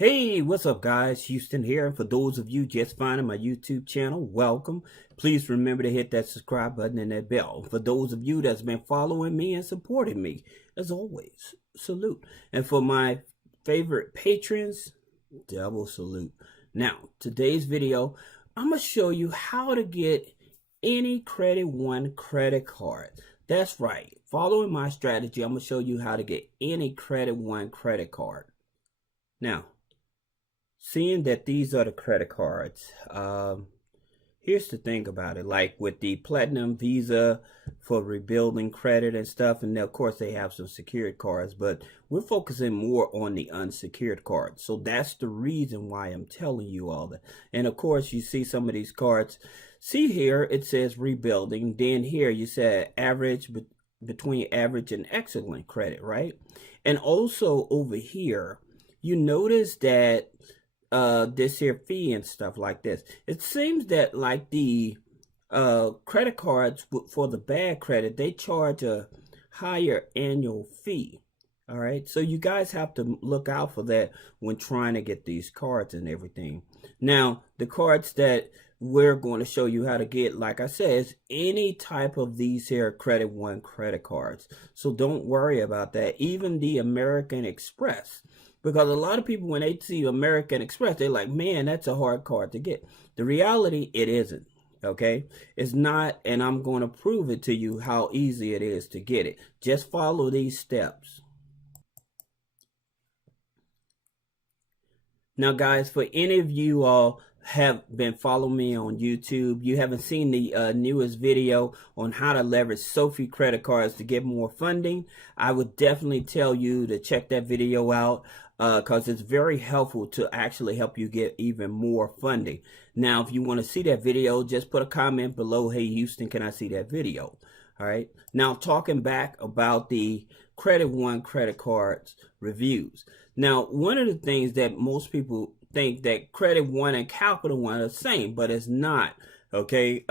Hey, what's up guys? Houston here. And for those of you just finding my YouTube channel, welcome. Please remember to hit that subscribe button and that bell. For those of you that's been following me and supporting me, as always, salute. And for my favorite patrons, double salute. Now, today's video, I'm going to show you how to get any Credit One credit card. That's right. Following my strategy, I'm going to show you how to get any Credit One credit card. Now, seeing that these are the credit cards, here's the thing about it. Like with the Platinum Visa for rebuilding credit and stuff, and of course they have some secured cards, but we're focusing more on the unsecured cards. So that's the reason why I'm telling you all that. And of course you see some of these cards. See here it says rebuilding. Then here you said average, between average and excellent credit, right? And also over here you notice that this here fee and stuff like this. It seems that like the credit cards for the bad credit, they charge a higher annual fee. All right, so you guys have to look out for that when trying to get these cards and everything. Now, the cards that we're going to show you how to get, like I said, is any type of these here Credit One credit cards. So don't worry about that. Even the American Express. Because a lot of people, when they see American Express, they're like, man, that's a hard card to get. The reality, it isn't, okay? It's not, and I'm going to prove it to you how easy it is to get it. Just follow these steps. Now, guys, for any of you all have been following me on YouTube, you haven't seen the newest video on how to leverage Sophie credit cards to get more funding, I would definitely tell you to check that video out because it's very helpful to actually help you get even more funding. Now, if you want to see that video, just put a comment below, hey, Houston, can I see that video? All right. Now, talking back about the Credit One credit cards reviews. Now, one of the things that most people think that Credit One and Capital One are the same, but it's not. Okay.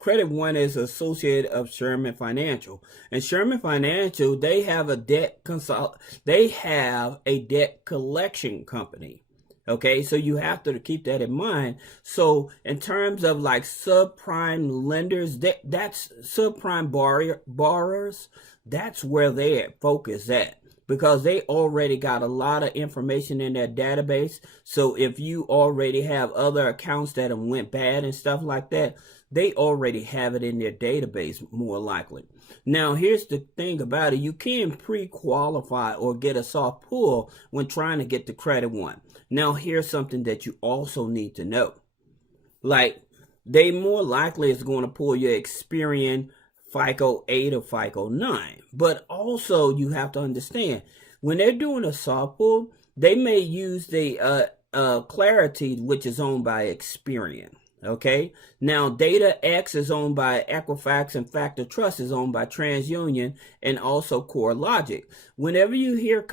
Credit One is associate of Sherman Financial, and Sherman Financial, they have a debt collection company. Okay, so you have to keep that in mind. So in terms of like subprime lenders, that's subprime borrowers, that's where they focus at, because they already got a lot of information in their database. So if you already have other accounts that have went bad and stuff like that, they already have it in their database, more likely. Now, here's the thing about it. You can pre-qualify or get a soft pull when trying to get the Credit One. Now, here's something that you also need to know. Like, they more likely is going to pull your Experian FICO 8 or FICO 9. But also, you have to understand, when they're doing a soft pull, they may use the Clarity, which is owned by Experian. Okay, now Data X is owned by Equifax, and Factor Trust is owned by TransUnion and also CoreLogic. Whenever you hear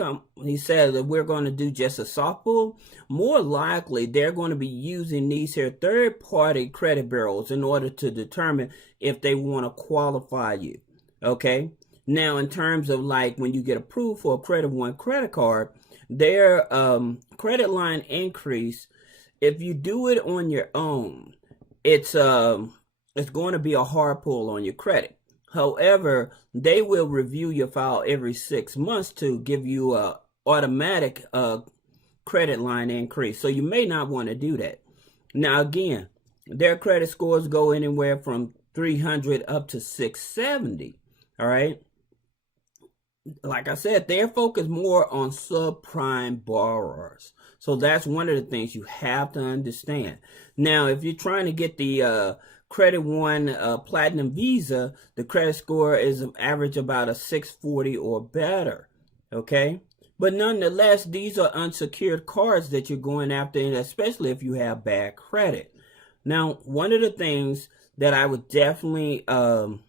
he says that we're going to do just a soft pull, more likely they're going to be using these here third-party credit bureaus in order to determine if they want to qualify you. Okay, now in terms of like when you get approved for a Credit One credit card, their credit line increase, if you do it on your own, it's going to be a hard pull on your credit. However, they will review your file every 6 months to give you a automatic credit line increase. So you may not want to do that. Now, again, their credit scores go anywhere from 300 up to 670. All right. Like I said, they're focused more on subprime borrowers. So that's one of the things you have to understand. Now, if you're trying to get the Credit One Platinum Visa, the credit score is average about a 640 or better. Okay. But nonetheless, these are unsecured cards that you're going after, and especially if you have bad credit. Now, one of the things that I would definitely tell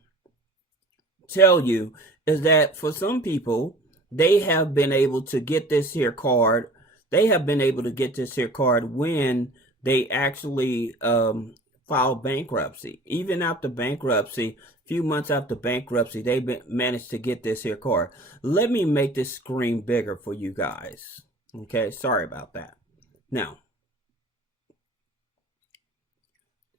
you is that for some people, they have been able to get this here card. They have been able to get this here card when they actually file bankruptcy. Even after bankruptcy, a few months after bankruptcy, they managed to get this here card. Let me make this screen bigger for you guys. Okay, sorry about that. Now,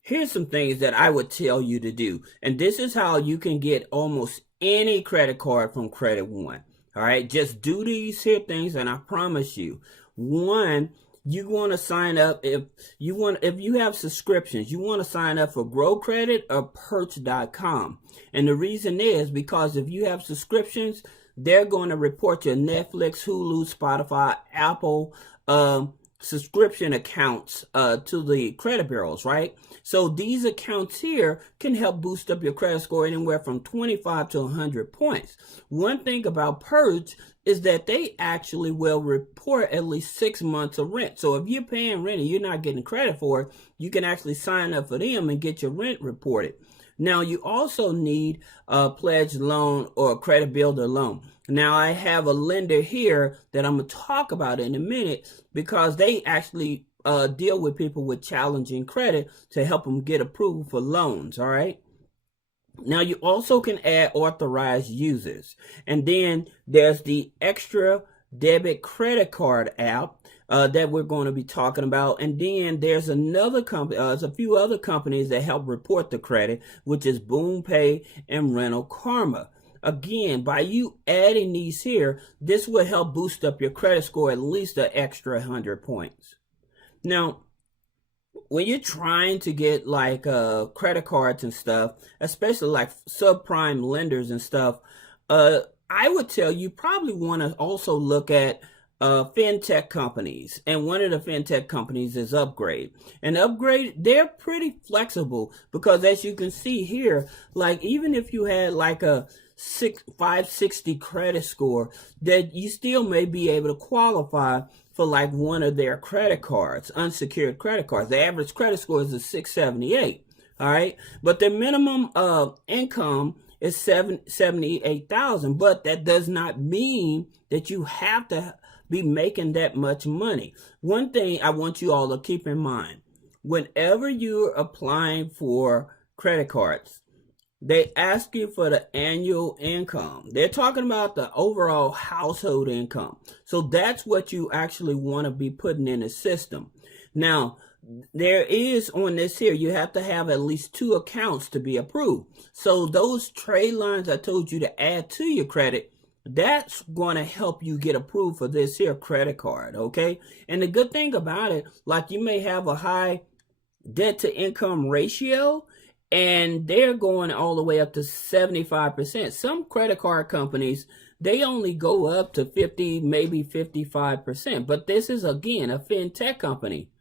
here's some things that I would tell you to do. And this is how you can get almost any credit card from Credit One. All right, just do these here things, and I promise you, one, you want to sign up if you have subscriptions, you want to sign up for Grow Credit or Perch.com. And the reason is because if you have subscriptions, they're going to report your Netflix, Hulu, Spotify, Apple subscription accounts to the credit bureaus, right? So these accounts here can help boost up your credit score anywhere from 25 to 100 points. One thing about Purge is that they actually will report at least 6 months of rent. So if you're paying rent and you're not getting credit for it, you can actually sign up for them and get your rent reported. Now, you also need a pledged loan or a credit builder loan. Now, I have a lender here that I'm going to talk about in a minute because they actually deal with people with challenging credit to help them get approval for loans, all right? Now, you also can add authorized users. And then there's the extra debit credit card app that we're going to be talking about. And then there's another company, there's a few other companies that help report the credit, which is Boom Pay and Rental Karma. Again, by you adding these here, this will help boost up your credit score at least an extra 100 points. Now, when you're trying to get like credit cards and stuff, especially like subprime lenders and stuff, I would tell you probably want to also look at fintech companies. And one of the fintech companies is Upgrade. And Upgrade, they're pretty flexible because as you can see here, like even if you had like a 560 credit score, that you still may be able to qualify for like one of their credit cards, unsecured credit cards. The average credit score is a 678. All right. But the minimum income is $78,000. But that does not mean that you have to be making that much money. One thing I want you all to keep in mind, whenever you're applying for credit cards, they ask you for the annual income. They're talking about the overall household income. So that's what you actually want to be putting in the system. Now, there is on this here, you have to have at least 2 accounts to be approved. So those trade lines I told you to add to your credit, that's going to help you get approved for this here credit card, okay? And the good thing about it, like you may have a high debt to income ratio, and they're going all the way up to 75%. Some credit card companies, they only go up to 50, maybe 55%. But this is, again, a fintech company.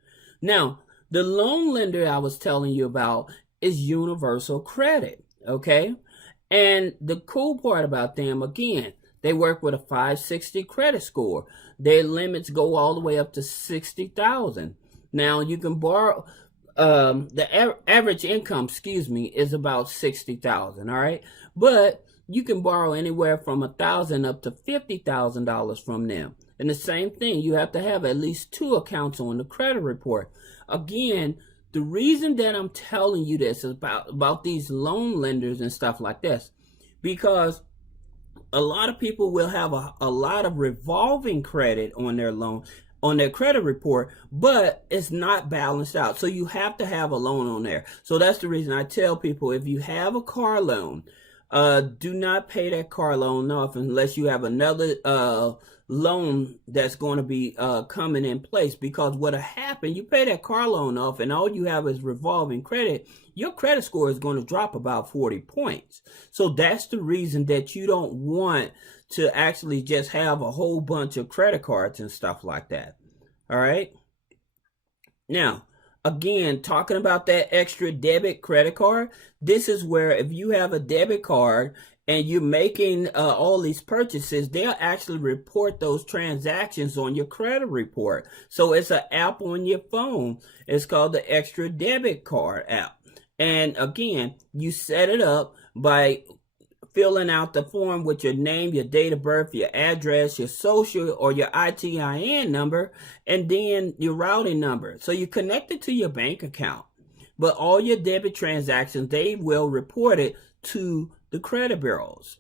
Now, the loan lender I was telling you about is Universal Credit, okay? And the cool part about them, again, they work with a 560 credit score. Their limits go all the way up to 60,000. Now, you can borrow... the average income, is about 60,000. All right, but you can borrow anywhere from $1,000 up to $50,000 from them. And the same thing, you have to have at least 2 accounts on the credit report. Again, the reason that I'm telling you this is about these loan lenders and stuff like this, because a lot of people will have a lot of revolving credit on their loan, on their credit report, but it's not balanced out. So you have to have a loan on there. So that's the reason I tell people, if you have a car loan, do not pay that car loan off unless you have another loan that's going to be coming in place. Because what'll happen, you pay that car loan off and all you have is revolving credit, your credit score is going to drop about 40 points. So that's the reason that you don't want to actually just have a whole bunch of credit cards and stuff like that. All right. Now, again, talking about that extra debit credit card, this is where if you have a debit card and you're making all these purchases, they'll actually report those transactions on your credit report. So it's an app on your phone. It's called the Extra Debit Card app. And again, you set it up by filling out the form with your name, your date of birth, your address, your social or your ITIN number, and then your routing number. So you connect it to your bank account. But all your debit transactions, they will report it to the credit bureaus.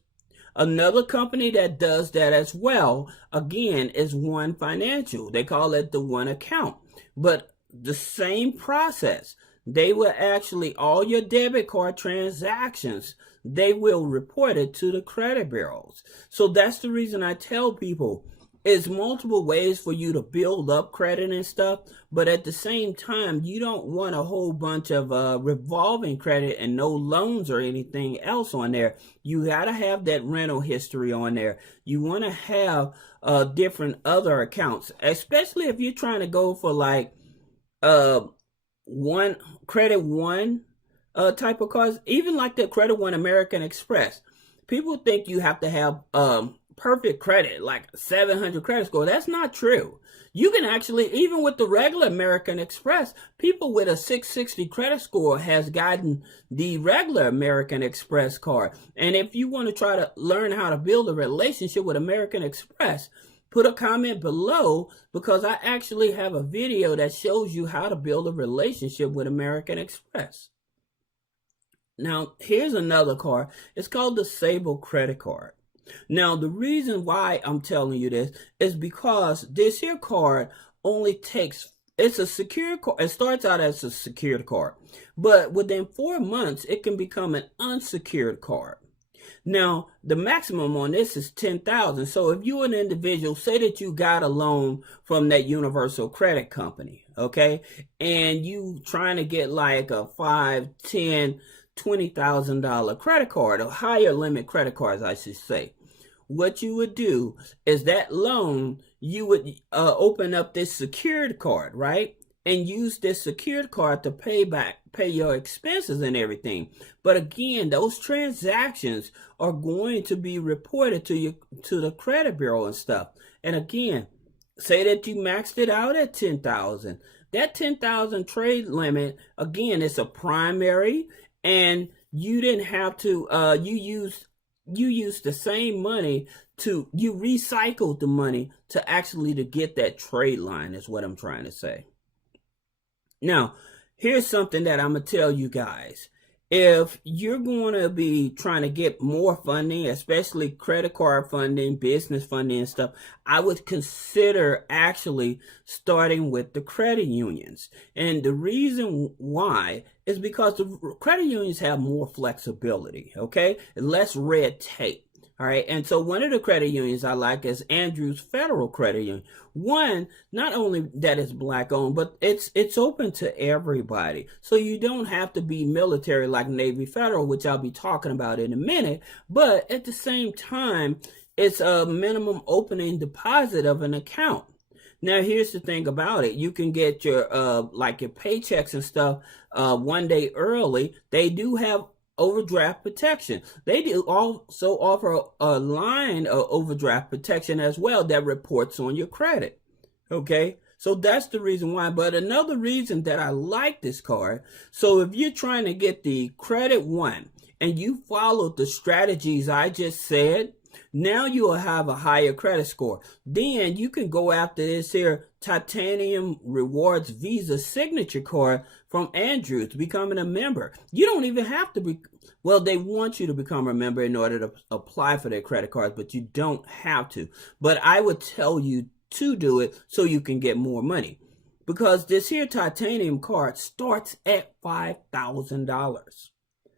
Another company that does that as well, again, is One Financial. They call it the One Account. But the same process. They will actually, all your debit card transactions, they will report it to the credit bureaus. So that's the reason I tell people, it's multiple ways for you to build up credit and stuff, but at the same time, you don't want a whole bunch of revolving credit and no loans or anything else on there. You got to have that rental history on there. You want to have different other accounts, especially if you're trying to go for like one Credit One type of cards, even like the Credit One American Express. People think you have to have perfect credit, like 700 credit score. That's not true. You can actually, even with the regular American Express, people with a 660 credit score has gotten the regular American Express card. And if you want to try to learn how to build a relationship with American Express, put a comment below, because I actually have a video that shows you how to build a relationship with American Express. Now, here's another card. It's called the Sable Credit Card. Now, the reason why I'm telling you this is because this here card only takes, it's a secure card. It starts out as a secured card, but within 4 months, it can become an unsecured card. Now, the maximum on this is $10,000. So if you're an individual, say that you got a loan from that universal credit company, okay, and you trying to get like a $5, $10, $20,000 credit card, or higher limit credit cards, I should say. What you would do is that loan, you would open up this secured card, right? And use this secured card to pay your expenses and everything. But again, those transactions are going to be reported to the credit bureau and stuff. And again, say that you maxed it out at 10,000. That 10,000 trade limit, again, it's a primary, and you didn't have to you used the same money you recycled the money to actually to get that trade line, is what I'm trying to say. Now, here's something that I'm going to tell you guys. If you're going to be trying to get more funding, especially credit card funding, business funding and stuff, I would consider actually starting with the credit unions. And the reason why is because the credit unions have more flexibility, okay? Less red tape. All right, and so one of the credit unions I like is Andrews Federal Credit Union. One, not only that it's black owned, but it's open to everybody. So you don't have to be military like Navy Federal, which I'll be talking about in a minute. But at the same time, it's a minimum opening deposit of an account. Now, here's the thing about it. You can get your like your paychecks and stuff 1 day early. They do have overdraft protection. They do also offer a line of overdraft protection as well that reports on your credit. Okay, so that's the reason why. But another reason that I like this card, so if you're trying to get the Credit One and you follow the strategies I just said, now you will have a higher credit score. Then you can go after this here Titanium Rewards Visa Signature Card from Andrews, becoming a member. You don't even have to be, well, they want you to become a member in order to apply for their credit cards, but you don't have to. But I would tell you to do it so you can get more money. Because this here Titanium card starts at $5,000.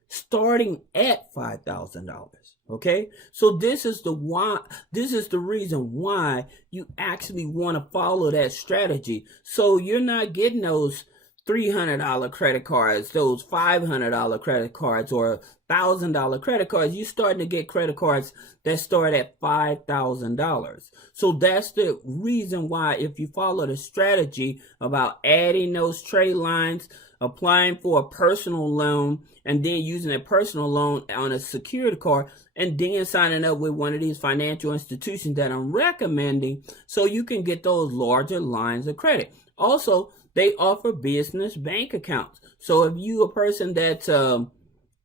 Starting at $5,000. Okay, so this is the reason why you actually want to follow that strategy. So you're not getting those $300 credit cards, those $500 credit cards, or $1,000 credit cards. You're starting to get credit cards that start at $5,000. So that's the reason why, if you follow the strategy about adding those trade lines, applying for a personal loan, and then using a personal loan on a secured card, and then signing up with one of these financial institutions that I'm recommending, so you can get those larger lines of credit. Also, they offer business bank accounts. So if you a person that's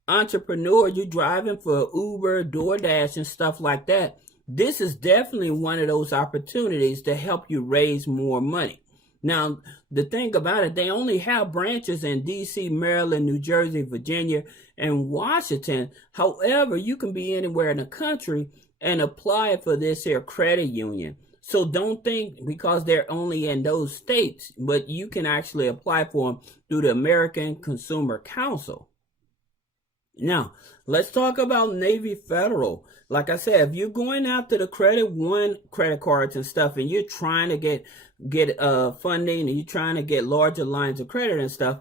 entrepreneur, you're driving for Uber, DoorDash, and stuff like that, this is definitely one of those opportunities to help you raise more money. Now, the thing about it, they only have branches in DC, Maryland, New Jersey, Virginia, and Washington. However, you can be anywhere in the country and apply for this here credit union. So don't think because they're only in those states, but you can actually apply for them through the American Consumer Council. Now, let's talk about Navy Federal. Like I said, if you're going after the Credit One credit cards and stuff, and you're trying to get funding, and you're trying to get larger lines of credit and stuff,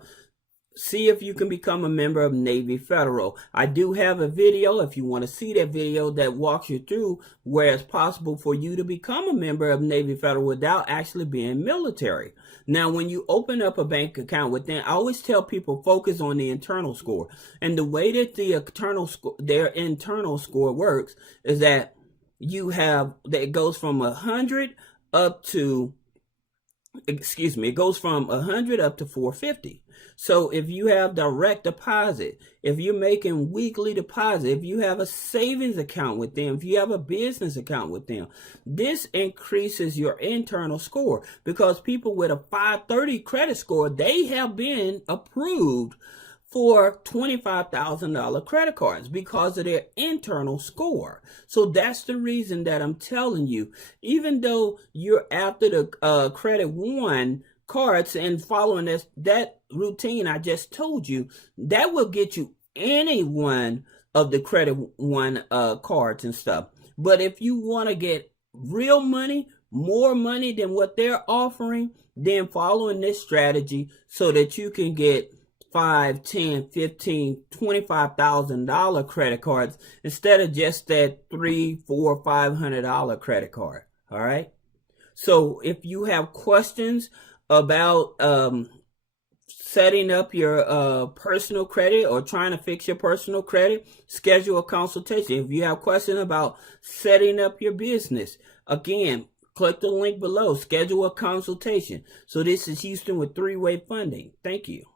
see if you can become a member of Navy Federal. I do have a video, if you want to see that video, that walks you through where it's possible for you to become a member of Navy Federal without actually being military. Now, when you open up a bank account with them, I always tell people focus on the internal score. And the way that their internal score works is that it goes from 100 up to it goes from 100 up to 450. So if you have direct deposit, if you're making weekly deposit, if you have a savings account with them, if you have a business account with them, this increases your internal score, because people with a 530 credit score, they have been approved for $25,000 credit cards because of their internal score. So that's the reason that I'm telling you, even though you're after the Credit One cards and following that routine I just told you, that will get you any one of the Credit One cards and stuff. But if you want to get real money, more money than what they're offering, then following this strategy so that you can get $5, $10, $15, $25,000 credit cards instead of just that $300, $400, $500 credit card. All right. So if you have questions about setting up your personal credit or trying to fix your personal credit, schedule a consultation. If you have questions about setting up your business, again, click the link below, schedule a consultation. So this is Houston with 3-Way Funding. Thank you.